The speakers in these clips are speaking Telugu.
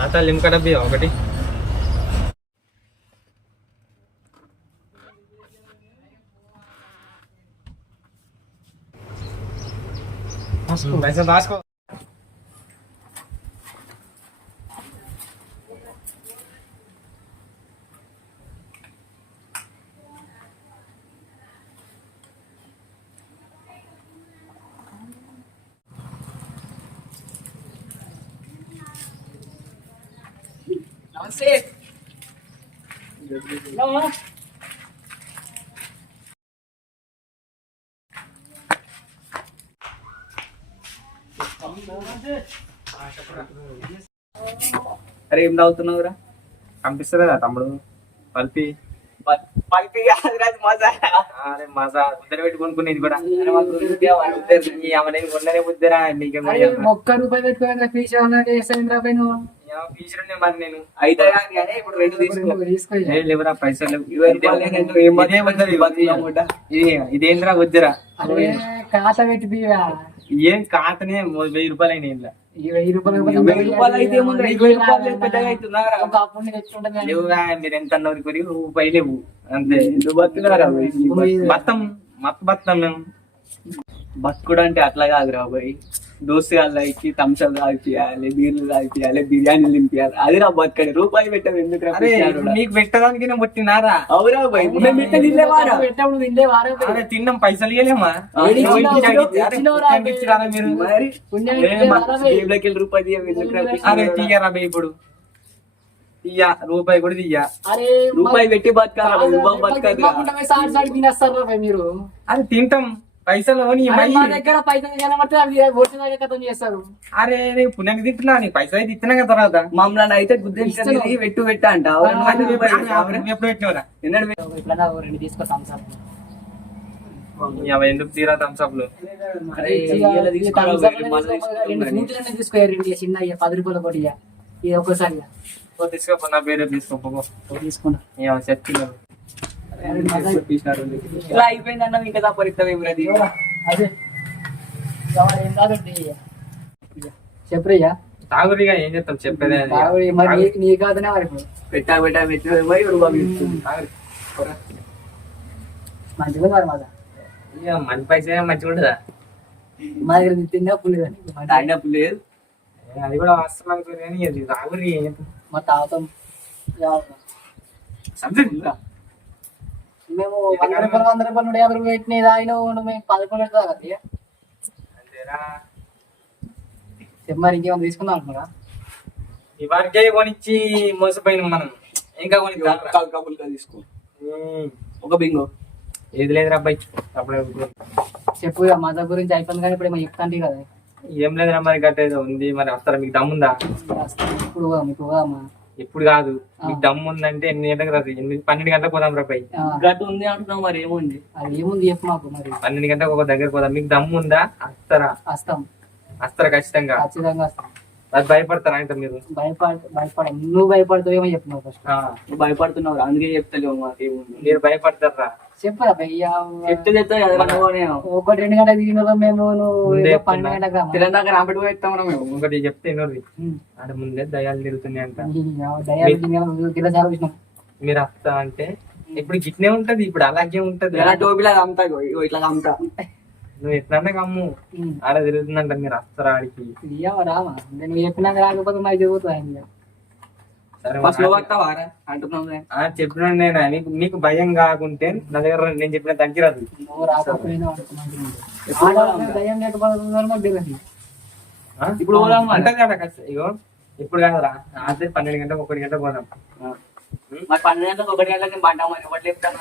తాత లిమ్కా డబ్బి ఒకటి పైసలు రాసుకో. నమస్తే. అరే ఏం తాగుతున్నావురా? పంపిస్తుందా తమ్ముడు పల్పి? పల్పి మజా. అరే మజా ఉద్దర పెట్టి కొనుక్కునేది కూడా కొన్ననే బుద్ధిరా. నీకే ఒక్క రూపాయి పెట్టుకోవాలి మరి నేను అయితే ఇప్పుడు రెండు లేవురా పైసలు ఇదేంద్రా వద్దురా. ఖాతా పెట్టి తీయరా. ఏం కాతనే 1000 రూపాయలు అయినా ఇంట్లో. 1000 రూపాయలు అయితే ఒక అప్పుడు తెచ్చుకుంటా. లేవురా మీరు ఎంత అన్నారు కొరి రూపాయి లేవు అంతే. బత్తం మత్తు బత్తాం మేము. బతుకుడు అంటే అట్లా కాదురా బాయ్. దోస్తు వాళ్ళకి థమ్స్అప్ తాగిపియాలి, బీర్లు తాగిపియాలి, బిర్యానీలు తినిపియాలి. అది రా బతకడి. రూపాయి పెట్టావు ఎందుకు? నీకు పెట్టడానికి పుట్టినారా? అవురా బాయ్. అరే తిన్నాం పైసలు ఇవ్వలేమా? మీరు రూపాయి అరే తీయరా బే ఇప్పుడు తీయ రూపాయి కూడా తీయ. రూపాయి పెట్టి బతకాలి తినేస్తారు మీరు. అది తింటాం పైసలు మా దగ్గర పైసలు చేస్తారు. అరే నేను పుణ్యానికి తింటున్నా నీ పైసలు అయితే ఇచ్చినా కదా తర్వాత మమ్మల్ని అయితే గుర్తించి పెట్టు పెట్టా అంట. ఎప్పుడు పెట్టినవరా? రెండు తీసుకొస్తాం సార్. ఎందుకు తీరా థమ్స్అప్లు? తీసుకోయారు చిన్న 10 రూపాయలు ఒకటి ఇది ఒక్కసారి తీసుకోపో. నా పేరు తీసుకోపో. తీసుకున్నా చెప్తున్నారు ఇలా అయిపోయిందన్న ఇంకా తప్పరిస్తావు ఏమిరది? అదే చెప్పయ్యా తాగురిగా ఏం చెప్తాం చెప్పేదే. మరి నీ కాదనే మరి పెట్టా పెట్టా పెట్టిన మంచిగా మరి మాదా మంచి పైసా మంచిగా ఉంటుందా? మా దగ్గర తిన్నా పుల్లేదని తాగినప్పుడు లేదు. అది కూడా వాస్తవం కానీ అది తాగురి మా తాగుతాం. మేము 100 రూపాయలు 100 రూపాయలు 150 రూపాయలు పెట్టినది ఆయన మేము 10 రూపాయలు తాగదు. మరి ఇంకేమైనా తీసుకుందాం అనుకున్నా? ఈ వారికే కొనిచ్చి మోసపోయిన మనం ఇంకా కొని తీసుకో. ఒక బింగో ఏది లేదు అబ్బాయి. అప్పుడే చెప్పు మజా గురించి అయిపోయింది కానీ ఇప్పుడు ఏమో చెప్తాంటే కదా. ఏం లేదురా మరి గట్టేదో ఉంది. మరి వస్తారా? మీకు దమ్ముందా? ఇప్పుడు మీకు ఇప్పుడు కాదు. మీకు దమ్ము ఉందంటే ఎన్ని గంటలకు రాదు? 12 గంటలకు పోదాం రాబాయి. గట్టు ఉంది అంటున్నావు మరి ఏముంది? అది ఏముంది చెప్పు మాకు. మరి 12 గంటలకు ఒక దగ్గర పోదాం. మీకు దమ్ము ఉందా? వస్తారా? వస్తాం. వస్తారా? ఖచ్చితంగా వస్తాం. అది భయపడతారా అయితే మీరు? భయపడ నువ్వు భయపడతావేమో చెప్పు మాకు ఫస్ట్. నువ్వు భయపడుతున్నావు అందుకే చెప్తలేవు మాకేముంది. మీరు భయపడతారా? చెప్పురా భయ్యా. చెప్తే చెప్తావు 1-2 గంటలకు దిగిన మేము 12 గంటలకు తెలంగాణ రాబడి పోయిస్తాం మేము. ఒకటి చెప్తే ఆడ ముందే దయాలు తిరుగుతున్నాయి అంట. మీరు వస్తా అంటే ఇప్పుడు గిట్నే ఉంటది. ఇప్పుడు అలాగే ఉంటది. టోపీలాగా అమ్ముతా ఇట్లా అమ్ముతా. నువ్వు ఎట్లా కమ్ము ఆడ తిరుగుతుందంట. మీరు వస్తారా ఆడికి? రామా నేను చెప్పినాక రాకపోతే మరి తిరుగుతుంది. చెప్పినా నేను మీకు భయం కాకుంటే నా దగ్గర నేను చెప్పిన తగ్గిరాదు. ఇప్పుడు ఇగో ఇప్పుడు కాదురా రాత్రి 12 గంటలకు 1 గంట పోదాం. 12 గంటలకు 1 గంటలకు పంట మరి ఎవరు చెప్తాను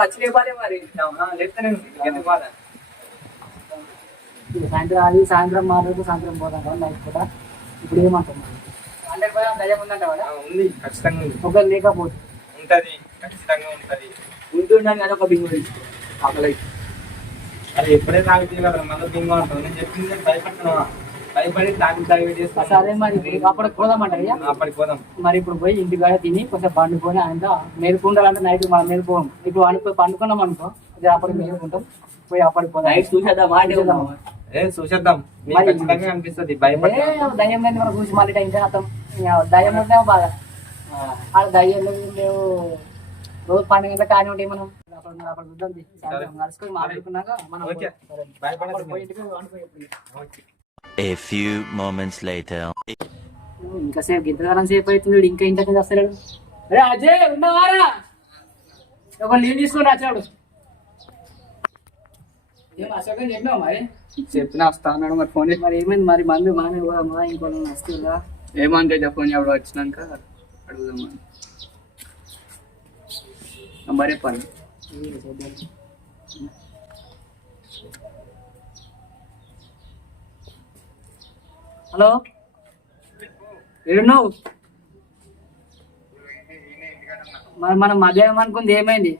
వచ్చి మరి సాయంత్రం అది సాయంత్రం మాట్లాడుతూ సాయంత్రం పోదాం కదా నైట్ కూడా. ఇప్పుడు ఏమంటున్నాను 100% దయ్యం ఉందంట కదా? ఉంది ఖచ్చితంగా ఉంది. ఒకరు లేకపోతే ఉంటది ఖచ్చితంగా ఉంటది. ఉంటుందని అది ఒక బింగు ఆకలి. అది ఎప్పుడే తాగుతుంది కదా మళ్ళీ బింగు అంటావు. నేను చెప్పింది భయపడుతున్నావా? భయపడి తాగి చేస్తా. సరే మరి అప్పటికి పోదామంటారు. అప్పటికి పోదాం. మరి ఇప్పుడు పోయి ఇంటికాడ తిని కొంచెం పండుకొని ఆయన మేలుకుంటారంటే నైట్ మనం మేలుకోం. ఇప్పుడు పండుకున్నాం అనుకో అప్పటికి మేలుకుంటాం. పోయి అప్పటికి పోదాం. నైట్ చూసేద్దాం. చూసేద్దాం నీకు మరి- ఖచ్చితంగా అనిపిస్తుంది భయపడ దయ్యం లేదు మన కూర్చు మళ్ళీ టైం అర్థం దయ్యం ఉంటేమో బాగా ఆడ దయ్యం లేదు మేము రోజు 12 గంటల కానీ ఉంటాయి మనం అప్పుడు చూద్దాం సాయంత్రం కలుసుకొని మాట్లాడుకున్నాక మనం ఓకే. సరే. భయపడదు అప్పుడు పోయి ఇంటికి వండుకొని ఎప్పుడు. A few moments later. ఇంకా సేపు గింతకాలం సేపు అవుతుంది ఇంకా ఇంటికి వస్తలేడు. అరే అజయ్ ఉన్నావారా ఒక లీవ్ తీసుకొని వచ్చాడు ఏం అశోకం చెప్పినావు మరి చెప్పిన వస్తా అన్నాడు మరి ఫోన్ చేసి మరి ఏమైంది మరి మందు మానే కూడా ఇంకో వస్తుందా ఏమంటే ఫోన్ ఎవడో వచ్చినాక అడుగుదామని నంబర్ చెప్పాలి. హలో ఏడున్నావు మరి మనం మధ్యాహ్నం అనుకుంది ఏమైంది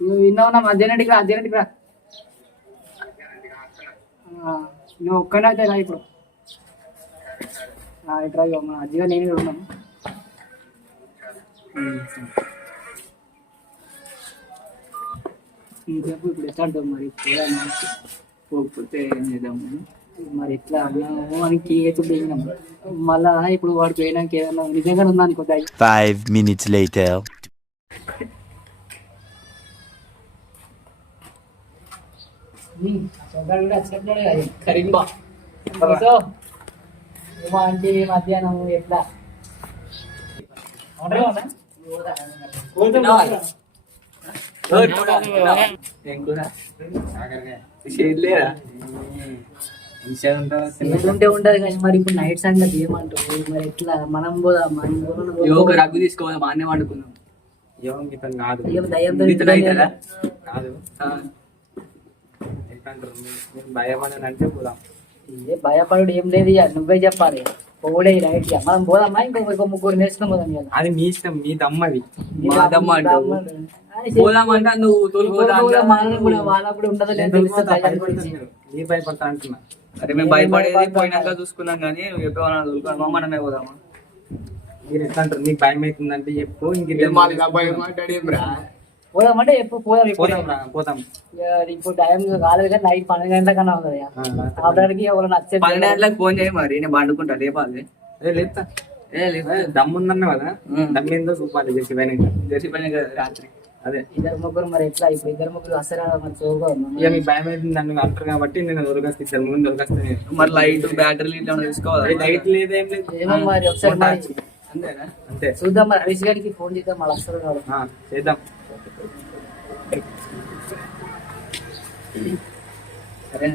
నువ్వు విన్నావు నా మధ్యాహ్నం రా అర్జెంట్కి రా నువ్వు ఒక్కనే అయితే రా ఇప్పుడు ఇట్రా మా అజ్జిగా నేను కూడా ఉన్నాను చెప్పు ఇప్పుడు ఎట్లా అంటావు మరి పోకపోతే ఏం చేద్దాము. మరి ఎట్లా అన్నాము అని ఎప్పుడు దిగినాం మళ్ళా ఇప్పుడు వాడు పోయినాక ఏదన్నా నిజంగా ఉందా అనుకో 5 minutes later. కరీంబా ఏమో అంటే మధ్యాహ్నం ఎట్లా ఏం కూర చేయలేరా ఉంటే ఉంటది కానీ మరి ఇప్పుడు నైట్ సంగతి ఏమంటావు మరి ఎట్లా మనం పోదా ఒక రగ్గు తీసుకోవాలి బాగానే వండుకుందాం. యోగితం కాదు నీతో అవుతారా? కాదు ఎట్లంటారు మీరు భయం అని అంటే పోదాం భయపడు ఏం లేదు ఇక నువ్వే చెప్పాలి పోడే నైట్ మనం పోదామా ఇంకో ముగ్గురు నేర్చుకుని పోదాం ఇవాళ. అది మీ ఇష్టం మీ దమ్మది మా దమ్మ అంటావు. పోదామంటా నువ్వు తోలుకోదా వాళ్ళకు కూడా ఉండదు లేదు తెలుస్తుంది దయ్యాల గురించి. మీరు భయపడతా అంటున్నా అరే మేము భయపడేది పోయినాక చూసుకున్నాం కానీ ఎప్పుడైనా తోలుకోమా మనమే పోదామా? మీరు ఎట్లా అంటారు మీకు భయం అవుతుందంటే చెప్పు ఇంక పోదామంటే ఎప్పుడు పోదాం ఇప్పుడు పోదాం రా పోదాం ఇప్పుడు టైం కాలేదు కానీ నైట్ 12 గంటల కన్నా అవుతుంది ఆవిడకి ఎవరు నచ్చే 12 గంటలకు ఫోన్ చేయి మరి నేను పండుకుంటా లేపాలి. లేపుతా దమ్ముందన్న కదా దమ్మిందో చూపాలి చేసి పైన జెర్సీ పైన కదా రాత్రి. అదే ఇద్దరు ముగ్గురు మరి ఎట్లా ఇప్పుడు ఇద్దరు ముగ్గురు అసలు మరి చూగా ఇక మీకు భయం అవుతుంది నన్ను అంటారు కాబట్టి నేను దొరకస్తా ఇద్దరు ముందు దొరకస్తాను మరి లైట్ బ్యాటరీలు ఇట్లా తీసుకోవాలి. లైట్ లేదేం లేదు ఏమో మరి ఒకసారి మరి అంతేనా? అంతే చూద్దాం మరి హరీష్ గారికి ఫోన్ చేద్దాం మళ్ళీ వస్తారు కాదు చేద్దాం సరే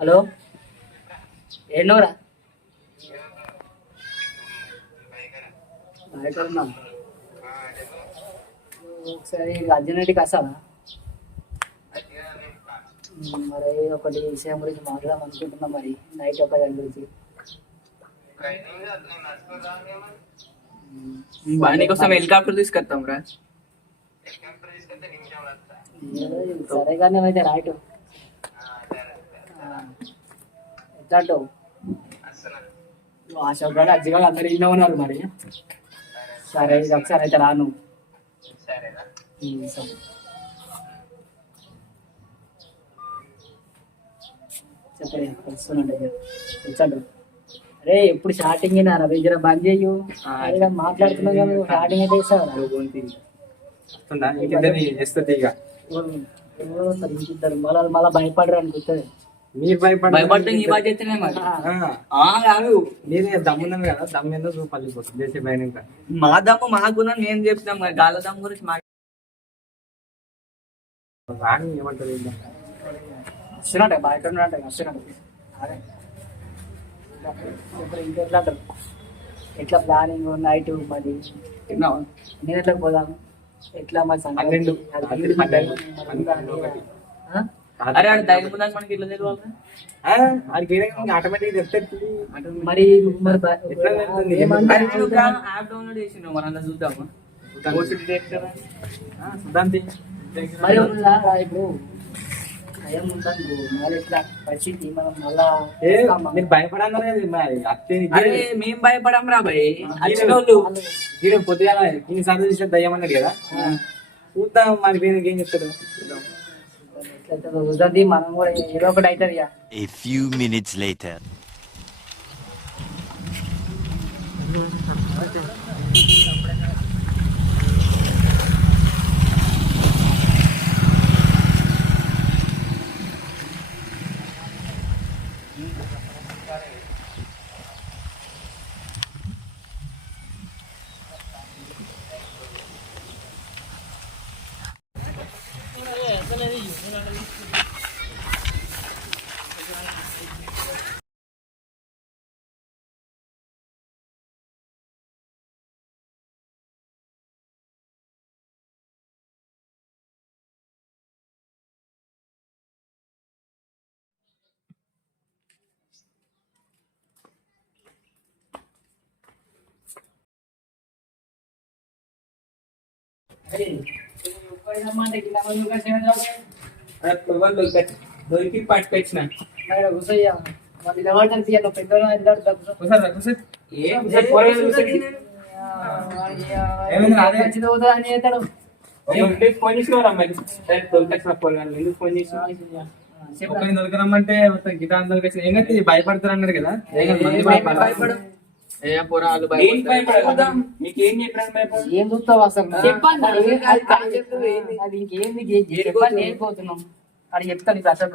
హలో ఏనోరా బయట ఉన్నాం ఒకసారి అర్జునుడికి వస్తావా మరి ఒకటి విషయం గురించి మాట్లాడదాం అనుకుంటున్నాం మరి నైట్ ఒక దాని గురించి బండి కోసం హెలికాప్టర్ తీసుకొస్తాం రా. సరే కానీ అయితే రైట్ ఎట్లా అంటావు అశోక్ గారు అజ్జిగా అందరు ఇన్న ఉన్నారు మరి సరే ఇది ఒకసారి అయితే రాను సరే చెప్పండి వస్తున్నాండి వచ్చాడు అరే ఎప్పుడు స్టార్టింగ్ అయినా రవి జర బంద్ చెయ్యు మాట్లాడుతున్నాం కదా స్టార్టింగ్ అయితే ఇస్తావా వస్తుందా ఇంకిద్దరిని చేస్తుంది ఇక ఇంకిద్దరు మళ్ళీ భయపడరు అనిపిస్తుంది మీరు భయపడితే నీ బాధ్యతనే మరి. కాదు మీరు దమ్మున్నాను కదా దమ్ ఏందో చూపాలి చేసే భయం ఇంకా మా దమ్ము మాకున్నా నేను చెప్తాం మరి గాల దమ్ము గురించి మా రాని ఏమంటారు వస్తున్నట్టే బయట ఉన్నట్టే వస్తున్నట్టు అదే ఇప్పుడు ఇంకెట్లా అంటారు ఎట్లా ప్లానింగ్ నైట్ మరి తిన్నావా? నేను ఎట్లా పోదాం ఎట్లా మరి సంగతి? అరే ఆడ ధైర్యం ఉందని మనకి ఇట్లా తెలియాలి. ఆటోమేటిక్ చెప్తే మరి మరి ఎట్లా తెలుస్తుంది? ఏమంటారు? యాప్ డౌన్లోడ్ చేసిండు మరి అలా చూద్దామా? సిద్ధాంతి మరి ఉందా ఇప్పుడు భయం ఉందనుకో మళ్ళీ ఎట్లా పరిస్థితి మనం మళ్ళా మీరు భయపడన్నారు మరి అరే మేం భయపడం రా భయ్ వచ్చినోళ్ళు వీడు పొద్దుగా ఇన్నిసార్లు చూసిన దయ్యం అన్నాడు కదా చూద్దాం మరి వీరికి ఏం చెప్తాడు ఎట్లయితే చూద్దాం మనం కూడా ఏదో ఒకటి అవుతుంది ఇక. A few minutes later. దొరికి పట్టుకొచ్చిన ఫోన్ చేసినవరా మరి దొరికొచ్చిన ఫోన్ చేసిన ఒకరిని దొరకరమ్మంటే మొత్తం గిటార్ దొరికొచ్చిన ఏంటంటే భయపడతారు అన్నారు కదా ఏం చూస్తావు అసలు అది ఇంకేంది చెప్పండి వెళ్ళిపోతున్నాం అది చెప్తాను ఇప్పుడు అసలు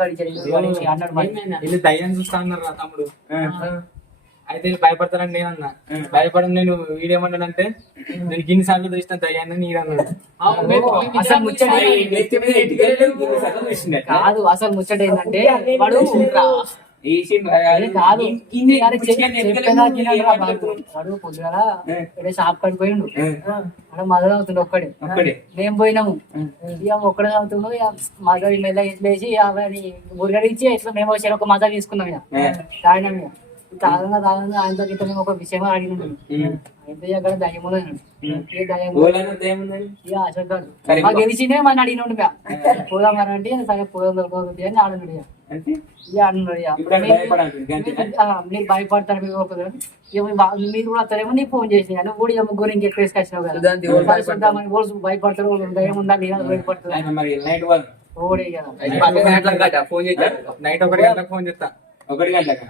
అన్నాడు మరి. ఇది దయ్యం చూస్తా అన్నారు నా తమ్ముడు అయితే భయపడతానని నేను అన్నా భయపడను నేను వీడేమన్నాడంటే నేను గిన్ని సార్లు చూసిన దయ్యాన్ని నీడు అన్నాడు అసలు ముచ్చట కాదు అసలు ముచ్చట ఏంటంటే వాడు కాదు వాడు పొద్దుగల షాప్ కాడికి పోయిండు అక్కడ మదన అవుతుండే ఒక్కడే మేము పోయినాము ఇక ఒక్కడే అవుతుండు మదవి మెల్ల వేసి ఊరిగడ ఇచ్చి ఇట్లా మేము వచ్చి ఒక మజా తీసుకున్నాం ఇక తాగినాం ఇక తాగంగా ఆయనతో ఇట్లా మేము ఒక విషయం అడిగినాం అయితే అక్కడ దయ్యం ఇక అశోక్ గారు మాకు గెలిచిందే మన అడిగినాడు ఇక పోదాం అంటే సరే పోదాం దొరకదు అని ఆడున్నాడు ఇక మీరు భయపడతారు మీరు కూడా వస్తారేమో నీకు ఫోన్ చేసి నువ్వు కూడా ముగ్గురు ఇంకెక్కువ వేసుకొచ్చినావు కదా భయపడతారు దయ్యం ఉందా లేదా భయపడతారు ఓడే కదా నైట్ 1 గంటలకు ఫోన్ చేస్తా 1 గంటలకు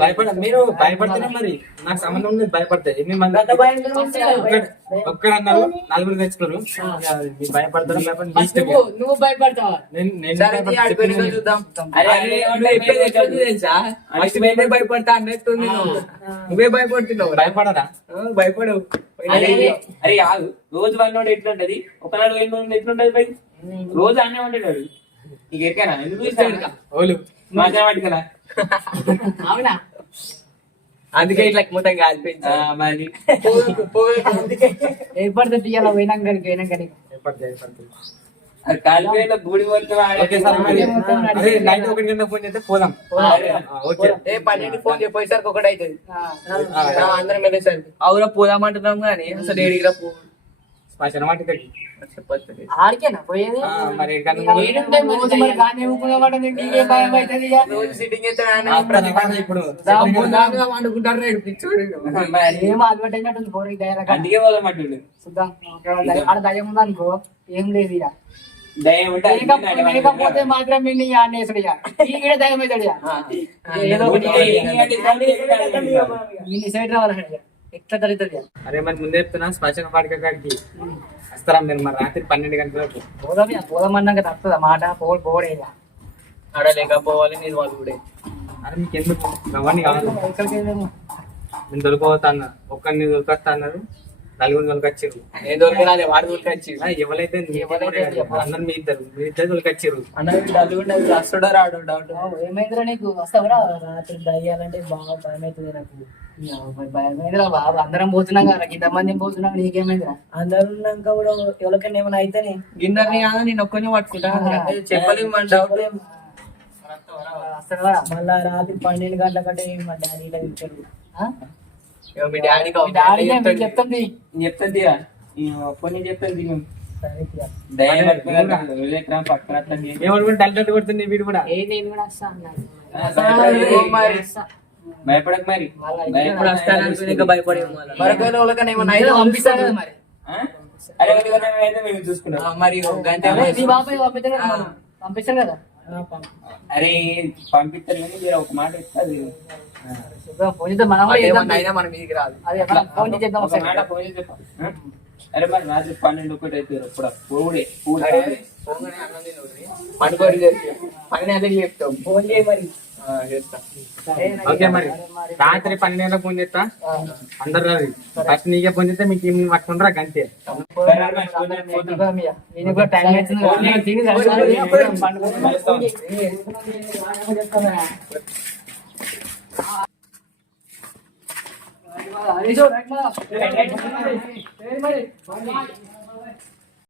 భయపడ మీరు భయపడితేనే మరి నాకు సంబంధం లేదు భయపడతాయి 8 మంది ఒక్కరన్నారు 4 తెచ్చుకోరు భయపడతారు నువ్వు భయపడతావా భయపడతా అన్నట్టుంది నువ్వే భయపడుతున్నావు భయపడరా భయపడవు అరే కాదు రోజు వన్నోడు ఎట్లుంటది ఒకనాడు ఎట్లుంటది బయట రోజు అన్నే ఉంటాడు నీకు ఎక్కనా ఓలు మాజా పట్టుకరా అవునా అందుకే ఇట్లా మొత్తం కాల్పించా మరి ఏర్పడితే తీయాల పోయినాక అది కాలిపోయిన బూడి ఓకే సార్ మరి అదే నైట్ 1 గంటలకు ఫోన్ చేస్తే పోదాం ఓకే 12 ఫోన్ చెప్పేసరికి ఒకటి అవుతుంది అందరం వెళ్ళేసరికి అవురా పోదామంటున్నాం కానీ అసలు ఏడిగిరా పో శ్మశాన వాటికి ఆడికేనా పోయేది మరి రోజు సిట్టింగ్ ఇప్పుడు వండుకుంటారు ఏమో అలవాటు అయినట్టుంది పోరీ అందుకే పోదామంటుండు చూద్దాం ఆడ దయ్యం ఉందా అనుకో ఏం లేదు ఇక దయ్యం ఉంటే లేకపోతే మాత్రం నిన్ను ఆనేసుడు ఈడ దయ్యం అవుతాడు ఏదో ఒకటి నిన్ను సైడ్ రావాలి ఎట్లా తరుగుతుంది అరే మరి ముందే చెప్తున్నా శ్మశాన వాటిక కాడికి వస్తారా మీరు మరి రాత్రి 12 గంటలకు పోదామన్నాక తప్పుతుందా మాట పోడే ఆడ లేకపోవాలి నేను వాళ్ళు కూడా అరే మీకు ఎందుకు అవన్నీ కావాలి నేను దొరికిపోతా అన్న ఒక్కరిని దొరికొస్తా అన్నారు 4 దొరికొచ్చారు నేను దొరికినాలే వాడు దొరికొచ్చి ఎవరైతే అందరు మీ ఇద్దరు దొరికొచ్చారు వస్తాడో రాడు డౌట్ ఏమైందిరా నీకు వస్తావరా రాత్రి దయ్యాలంటే బాగా భయం అవుతుంది నాకు భయమైందిరా బాబు అందరం పోతున్నాం కదా ఇంతమంది పోతున్నాం నీకేమైందిరా అందరు ఉన్నాక కూడా ఎవరికైనా ఏమైనా అయితేనే గిన్నెని కాదా నేను ఒక్కనే పట్టుకుంటా చెప్పలేము మన డౌట్ వస్తాడు వాడా? మళ్ళా రాత్రి 12 గంటల కంటే మా డాడీ ఇలా ఇచ్చారు. ఆ? మీ డాడీకి మీ డాడీకే మీకు చెప్తుంది. చెప్తాను తీరా కొన్ని చెప్తాను తీరు సరే ఇక. దయ్యం పట్టుకున్నాడు, వివేక్ రామ్ పట్టుకురా ఏమనుకుంటే డల్టల్ కొడుతుంది వీడు కూడా. ఏ నేను కూడా వస్తా అన్నాడు. వస్తా. భయపడక మరి ఇప్పుడు వస్తాననుకుని ఇంకా భయపడి మళ్ళా. మరొకవేళ వాళ్ళకన్నా ఏమన్నా ఏదో అయితే పంపిస్తాడు కదా మరి. ఆ? అరే ఒకవేళ అయితే మేము చూసుకున్నాం మరి ఒక గంట అరే, నీ బాబాయ్ పంపిస్తాడు కదా మనం. పంపిస్తాడు కదా. అరే పంపిస్తారు కానీ మీరు ఒక మాట ఇస్తారు ఫోన్ చేద్దాం మనం కూడా చేద్దాం. మన మీదకి రాదు అదే మనం ఫోన్ చేసి చేద్దాం ఒక ఒకసారి. మాట ఫోన్ చేసి చెప్పు. ఆ? అరే మరి రాత్రి 12 ఒకటి అయితే ఇప్పుడు పూడే పండుకోరు పని అదే చెప్తాం ఫోన్ చేయి మరి. చేస్తా ఓకే మరి రాత్రి 12 గంటలకు ఫోన్ చేస్తా. అందరు రాదు ఫస్ట్ నీకే ఫోన్ చేస్తే మీకు ఏమి పట్టుకుంటారా అంతే. నేను కూడా టైం అవుతుంది కదా. నేను తిని హరీష్ రైట్